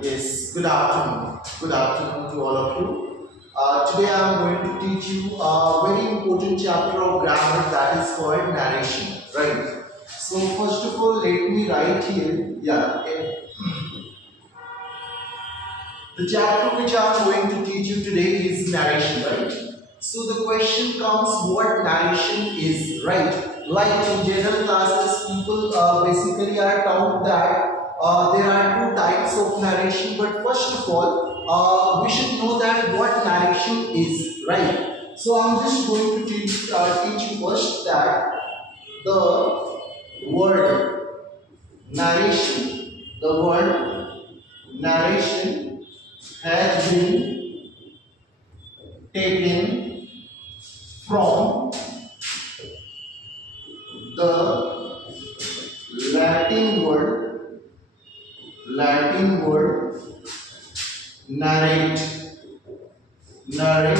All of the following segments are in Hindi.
Yes, good afternoon. Good afternoon to all of you. Today I am going to teach you a very important chapter of grammar that is called narration. Right. So first of all, let me write here. Yeah. The chapter which I am going to teach you today is narration. Right. So the question comes: what narration is? Right. Like in general classes, people basically are taught that there are two types of narration. But first of all, we should know that what narration is, right? So I'm just going to teach you first that the word narration, the word narration has been taken from the Latin word, Latin word narrate, narrate,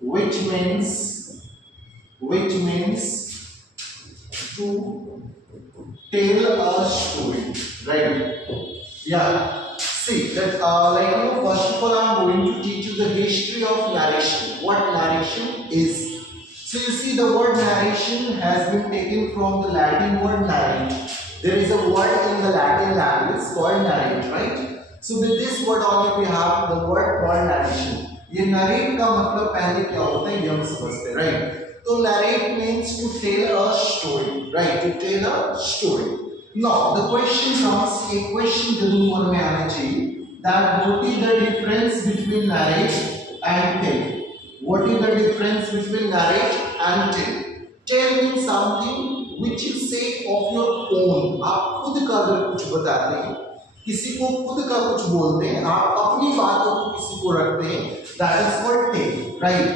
which means to tell a story, right? Yeah. See that, first of all, I'm going to teach you the history of narration. What narration is. So you see, the word narration has been taken from the Latin word narrate. There is a word in the Latin language called narrate, right? So with this word only we have the word called narration. ये narrate का मतलब पहले क्या होता है ये हम समझते हैं, right? तो narrate means to tell a story, right? To tell a story. Now the question comes, a question जरूर मन में आना चाहिए that what is the difference between narrate and tell? What is the difference between narrate and tell? Tell means something which you say of your own. आप खुद का अगर कुछ बताते हैं, किसी को खुद का कुछ बोलते हैं, आप अपनी बातों को किसी को रखते हैं, that is called tell, right?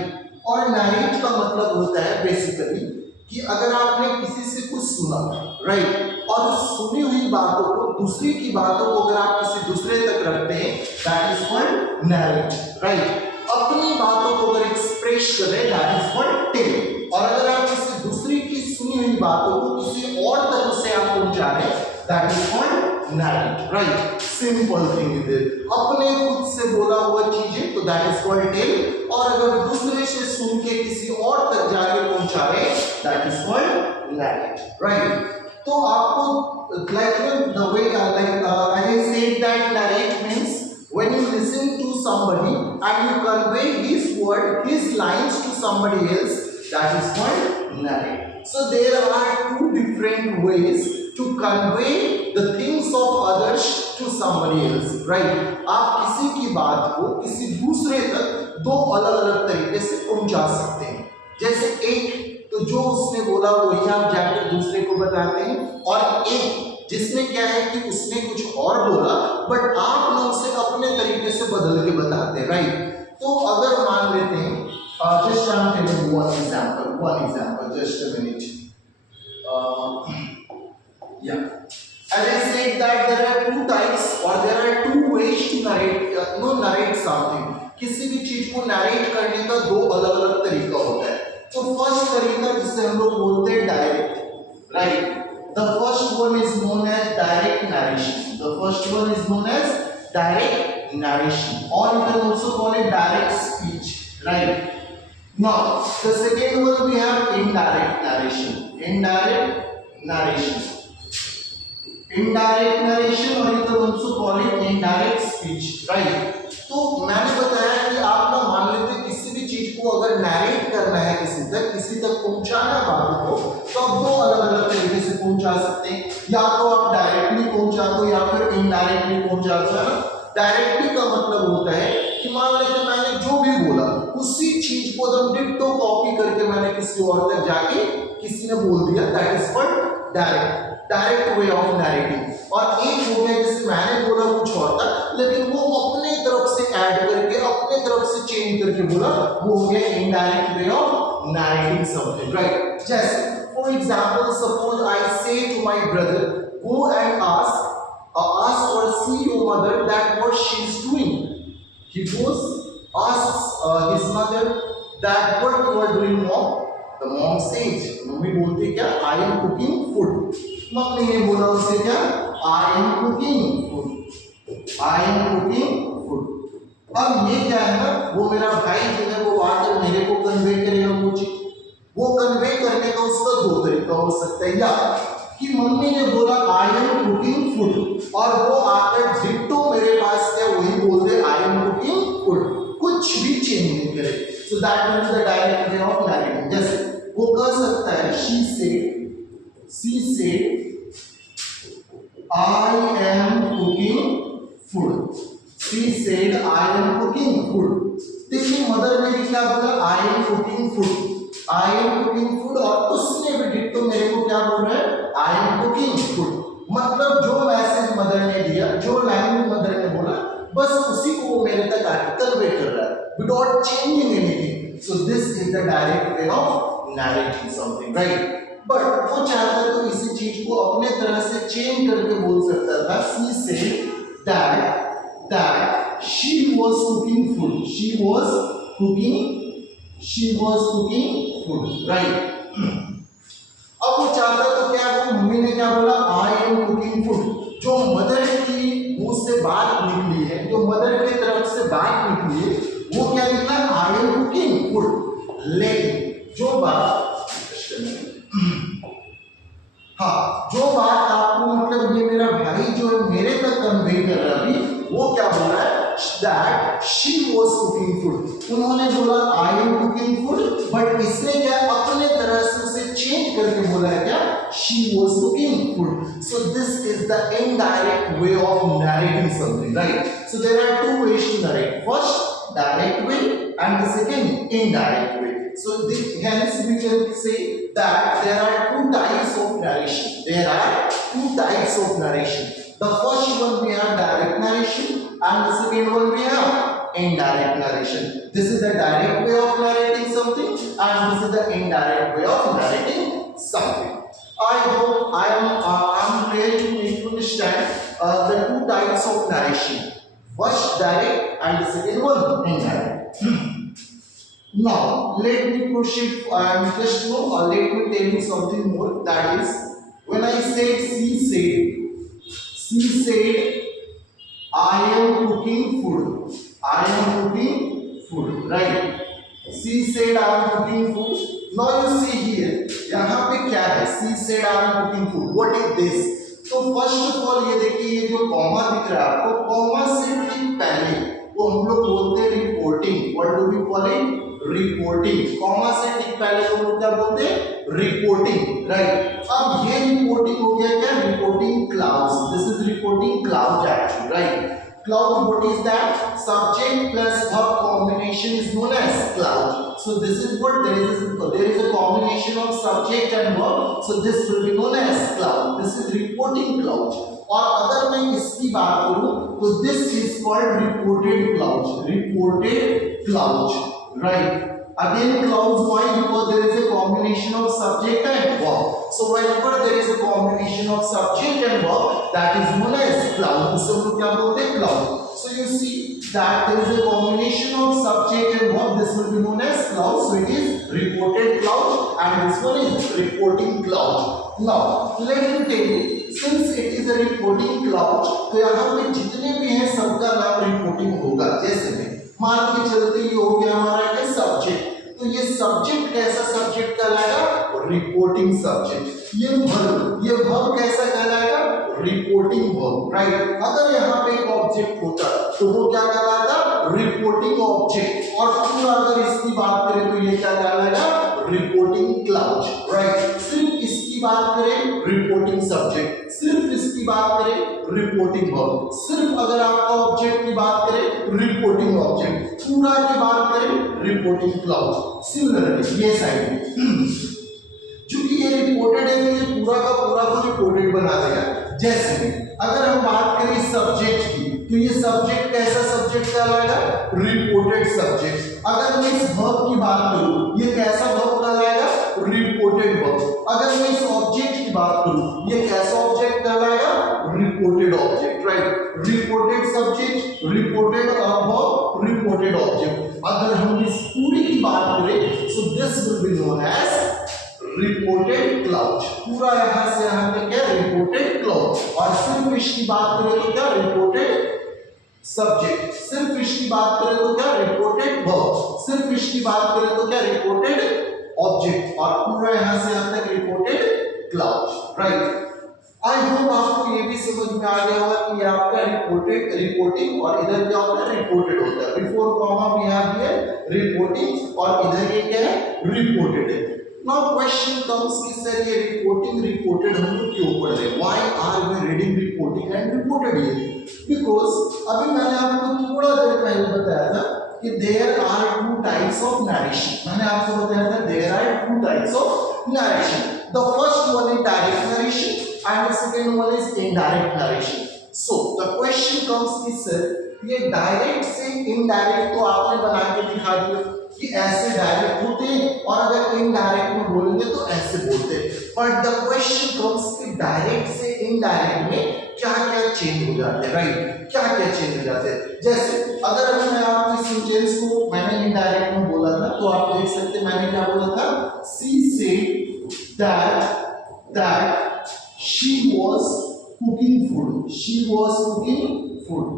और narrate का मतलब होता है बेसिकली कि अगर आपने किसी से कुछ सुना, राइट, और उस सुनी हुई बातों को, दूसरी की बातों को अगर आप किसी दूसरे तक रखते हैं, that is called narrate, right. अपनी बातों को अगर एक्सप्रेस कर रहे हैं, दैट इज कॉल्ड टेल। और अगर आप किसी दूसरी की सुनी हुई बातों को किसी और तक उसे आप पहुंचा रहे हैं, that is called narrate, right? Simple thing is it. अपने खुद से बोला हुआ चीजें तो that is called tell, और अगर दूसरे से सुन के किसी और तक जाके पहुंचा रहे, that is called narrate, right? तो आपको like the way as I said that narrate means when you listen to somebody and you convey his word, his lines to somebody else, that is called narrate. So there are two different ways to convey the things of others to somebody else, right? आप किसी की बात को किसी दूसरे तक दो अलग अलग तरीके से पहुंचा सकते हैं। जैसे एक तो जो उसने बोला वही आप जाकर दूसरे को बताते हैं, और एक जिसमें क्या है कि उसने कुछ और बोला बट आपने उसे अपने तरीके से बदल के बताते हैं, राइट? तो अगर मान लेते हैं, just I'm telling you one example, just a minute. Yeah. As I said that there are two types or there are two ways to narrate, narrate something. किसी भी चीज को narrate करने का दो अलग अलग तरीका होता है। तो फर्स्ट तरीका जिसे हम लोग बोलते हैं direct, right? The first one is known as direct narration. The first one is known as direct narration, or you can also call it direct speech, right? Now the second one we have indirect narration. Indirect narration. Indirect narration, or you can also call it indirect speech, right? तो मैंने बताया कि आप ना मान लेते किसी भी चीज को अगर नैरेट करना है किसी तक पहुंचाना है बातों को, तो आप दो अलग अलग तरीके से पहुंचा सकते हैं। या तो आप डायरेक्टली पहुंचा दो या फिर इनडायरेक्टली पहुंचा दो, है ना? डायरेक्टली का मतलब होता है कि मान लेते मैंने जो भी बोला उसी चीज को एकदम डिट्टो कॉपी करके मैंने किसी और तक जाके किसी ने बोल दिया, that is called direct way of narrating. और एक हो गया जैसे मैंने बोला कुछ और था लेकिन वो अपने तरफ से ऐड करके अपने तरफ से चेंज करके बोला, वो हो गया indirect way of narrating something, right? जैसे for example, suppose I say to my brother, go and ask or see your mother that what she is doing. He goes, asks his mother that what you are doing, mom. The mom says, mummy बोलती क्या? I am cooking food. Mummy ने बोला उससे क्या? I am cooking food. I am cooking food. अब ये क्या है ना, वो मेरा भाई जो है वो आकर मेरे को कन्वे करेगा वो चीज। वो कन्वे करने का उसका दो तरीका हो सकता है, या कि मम्मी ने बोला आई एम कुकिंग फूड और वो आकर डिट्टो मेरे पास क्या वही बोल दे आई एम कुकिंग फूड, कुछ भी चेंज नहीं करे। So that means the direct way of narrating. जैसे वो कह सकता है she said I am cooking food. She said I am cooking food. देखिए मदर ने भी क्या बोला I am cooking food. I am cooking food और उसने भी डिट्टो मेरे को क्या बोल रहा है I am cooking food। मतलब जो मैसेज मदर ने दिया, जो लाइन मदर ने बोला, बस उसी को वो मेरे तक आकर कन्वे कर रहा है without changing anything. So this is the direct way of narrating something, right? But वो चाहता है तो इसी चीज को अपने तरह से चेंज करके बोल सकता था। She said that she was cooking food. She was cooking food, right? अब वो चाहता तो क्या, वो मम्मी ने क्या बोला I am cooking food। जो मदर की मुंह से बात निकली है, जो मदर की तरफ से बात निकली है, वो क्या निकला I am cooking food। लेकिन जो बात जो बात आपको मतलब ये मेरा भाई जो है मेरे तक कन्वे कर रहा अभी, वो क्या बोल रहा है that she was cooking food। उन्होंने बोला I am cooking food, but इसने क्या अपने तरह से उसे चेंज करके बोला है क्या she was cooking food। So this is the indirect way of narrating something, right? So there are two ways to narrate, first direct way and the second indirect way। So hence we can say that there are two types of narration. There are two types of narration. The first one we have direct narration and the second one we have indirect narration. This is the direct way of narrating something and this is the indirect way of narrating something. I hope I am clear to make you understand the two types of narration. First direct and the second one indirect. Now let me proceed and just let me tell you something more, that is when I said she said I am cooking food, right? She said I am cooking food। Now you see here यहाँ पे क्या है, she said I am cooking food, what is this? तो फर्स्ट ऑफ ऑल ये देखिए ये जो कॉमा दिख रहा है आपको, कॉमा से ठीक पहले वो हम लोग बोलते हैं reporting. What do we call it? Reporting. Comma से ठीक पहले को लोग क्या बोलते हैं? Reporting, right? अब ये रिपोर्टिंग हो गया क्या? Reporting clauses. This is reporting clause actually, right? Cloud, what is that? Subject plus verb combination is known as cloud. So this is what there is a combination of subject and verb. So this will be known as cloud. This is reporting cloud. और अगर मैं इसकी बात करूं तो this is called reported cloud, right? Again clouds, why? Because there is a combination of subject and verb. So whenever there is a combination of subject and verb, that is known as cloud. उसे हम लोग क्या बोलते हैं? Cloud. So you see that there is a combination of subject and verb. This will be known as cloud. So it is reported cloud and this one is reporting cloud. Now let me tell you, since it is a reporting cloud, तो यहाँ पे जितने भी हैं सबका नाम रिपोर्टिंग होगा। जैसे में मान के चलते ये हो गया हमारा क्या? सब्जेक्ट। तो ये सब्जेक्ट कैसा सब्जेक्ट कहलाएगा? Reporting subject. ये वर्ब कैसा कहलाएगा? Reporting verb, right? अगर यहाँ पे एक ऑब्जेक्ट होता तो वो क्या कहलाता? Reporting object. और पूरा अगर इसकी बात करें तो ये क्या कहलाएगा? Reporting cloud, right? सिर्फ इसकी बात करें रिपोर्टिंग सब्जेक्ट, सिर्फ इसकी बात करें रिपोर्टिंग वर्ब, सिर्फ अगर आपका ऑब्जेक्ट की बात करें रिपोर्टिंग ऑब्जेक्ट, पूरा की बात करें रिपोर्टिंग क्लाउड। सिमिलरली ये साइड चूंकि ये रिपोर्टेड है तो ये पूरा का पूरा को रिपोर्टेड बना देगा। जैसे अगर हम बात करें सब्जेक्ट की तो ये सब्जेक्ट कैसा सब्जेक्ट कहलाएगा? Reported subject. अगर मैं इस वर्ब की बात करूं ये कैसा वर्ब कहलाएगा? Reported verb. अगर मैं इस ऑब्जेक्ट की बात करूं ये कैसा ऑब्जेक्ट कहलाएगा? Reported object, right? Reported subject, reported verb, reported object. अगर हम इस पूरी की बात करें so this will be known as reported clause. पूरा यहां से यहां पे क्या? Reported clause. और सिर्फ इसकी बात करें तो क्या? रिपोर्टेड सब्जेक्ट, सिर्फ फिश की बात करें तो क्या रिपोर्टेड वर्ब, सिर्फ फिश की बात करें तो क्या रिपोर्टेड ऑब्जेक्ट, और पूरा यहां से यहां तक reported cloud, right. I hope आपको ये भी समझ में आ गया होगा कि ये आपका रिपोर्टेड रिपोर्टिंग और इधर क्या होता है रिपोर्टेड होता है। Before comma we have here reporting और इधर ये क्या है रिपोर्टेड है। नाउ क्वेश्चन कम्स कि सर ये रिपोर्टिंग रिपोर्टेड हम लोग क्यों पढ़ रहे हैं, why are we reading reporting and reported here, because अभी मैंने आपको थोड़ा देर पहले बताया था कि there are two types of narration, मैंने आपको बताया था there are two types of narration, the first one is direct narration and the second one is indirect narration. So the question comes कि सर ये डायरेक्ट से इनडायरेक्ट तो आपने बना के दिखा दिया कि ऐसे डायरेक्ट होते हैं और अगर इनडायरेक्ट में बोलेंगे तो ऐसे बोलते हैं, बट द क्वेश्चन कम्स कि डायरेक्ट से इनडायरेक्ट में क्या क्या चेंज हो जाते हैं, राइट, क्या क्या चेंज हो जाते हैं। जैसे अगर अभी मैं आपको इस सेंटेंस को मैंने इनडायरेक्ट में बोला था तो आप देख सकते हैं मैंने क्या बोला था, she said that she was cooking food, she was cooking food।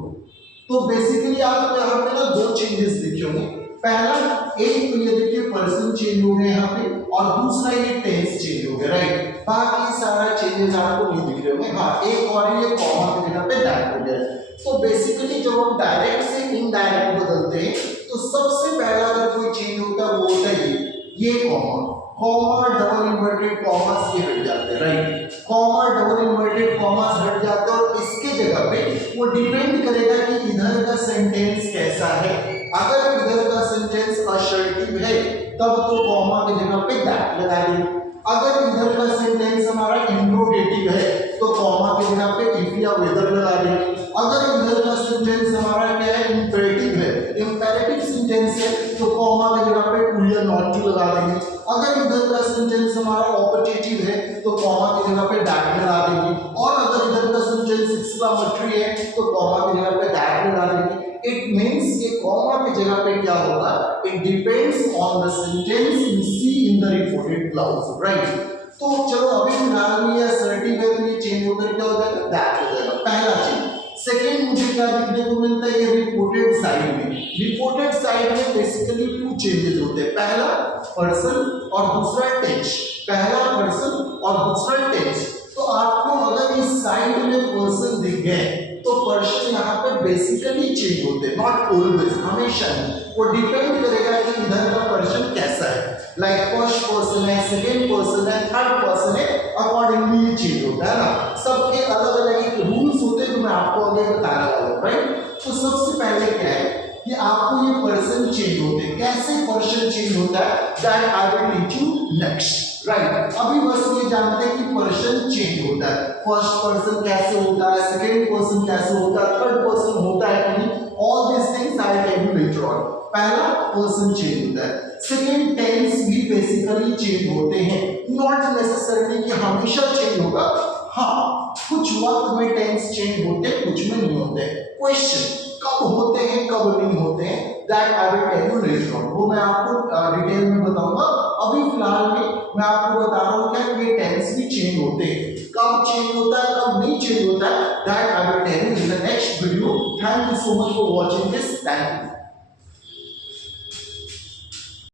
तो बेसिकली आपको यहाँ पे ना दो चेंजेस दिखे होंगे, पहला एक तो ये देखिए पर्सन चेंज हो गए यहाँ पे और दूसरा ये टेंस चेंज हो गया, राइट, बाकी सारा चेंजेस आपको नहीं दिख रहे होंगे। हाँ एक और ये कॉमा की जगह पे दैट हो गया। तो बेसिकली जब हम डायरेक्ट से इनडायरेक्ट बदलते हैं तो सबसे पहला अगर कोई चेंज होता है वो होता है ये comma, comma double inverted commas ये हट जाते हैं, right, comma double inverted commas हट जाते हैं और इसके जगह पे वो डिपेंड करेगा कि इधर का सेंटेंस कैसा है। अगर इधर का सेंटेंस असर्टिव है तब तो कॉमा की जगह पे दैट लगा देंगे, अगर इधर का सेंटेंस हमारा इंट्रोगेटिव है तो कॉमा की जगह पे इफ या वेदर लगा देंगे, अगर इधर का सेंटेंस हमारा क्या है इंपेरेटिव है, इंपेरेटिव सेंटेंस है तो कॉमा की जगह पे टू या नॉट टू लगा देंगे, अगर इधर का सेंटेंस हमारा ऑपरेटिव है तो कॉमा की जगह पे दैट लगा देंगे, और अगर इधर का सेंटेंस एक्सक्लेमेटरी है तो कॉमा की जगह पे दैट लगा देंगे। इट मींस ये कॉमा की जगह पे क्या होगा, it depends on the sentence you see in the reported clauses, right. तो चलो अभी फिलहाल में ये असर्टिव है तो ये चेंज होकर क्या हो जाएगा दैट हो जाएगा, पहला चेंज। सेकेंड मुझे क्या देखने को मिलता है, ये रिपोर्टेड साइड में, रिपोर्टेड साइड में बेसिकली टू चेंजेस होते हैं, पहला पर्सन और दूसरा टेंस, पहला पर्सन और दूसरा टेंस। तो आपको अगर इस साइड में पर्सन दिख गए तो पर्सन यहाँ पे बेसिकली चेंज होते हैं, नॉट ऑलवेज, हमेशा नहीं, वो डिपेंड करेगा कि इधर का पर्सन कैसा है, लाइक फर्स्ट पर्सन है, सेकेंड पर्सन है, थर्ड पर्सन है, अकॉर्डिंगली ये चेंज होता है ना, सबके अलग अलग रूल्स होते हैं जो मैं आपको आगे बताने वाला हूँ, राइट। तो सबसे पहले क्या है कि आपको ये पर्सन चेंज होते हैं, कैसे पर्सन चेंज होता है that I will teach you next, right. अभी बस ये जानते हैं कि पर्सन चेंज होता है, फर्स्ट पर्सन कैसे होता है, सेकेंड पर्सन कैसे होता है, थर्ड पर्सन होता है कि नहीं, all this things I will tell you later on. पहला पर्सन चेंज होता है, सेकेंड टेंस भी बेसिकली चेंज होते हैं, नॉट नेसेसरली कि हमेशा चेंज होगा, हाँ कुछ वक्त में टेंस चेंज होते हैं कुछ में नहीं होते। क्वेश्चन कब होते हैं कब नहीं होते हैं that I will tell you later on, वो मैं आपको डिटेल में बताऊंगा। अभी फिलहाल में मैं आपको बता रहा हूँ क्या ये टेंस भी चेंज होते हैं, कब चेंज होता है कब नहीं चेंज होता है that I will tell you in the next video. Thank you so much for watching this, thank you.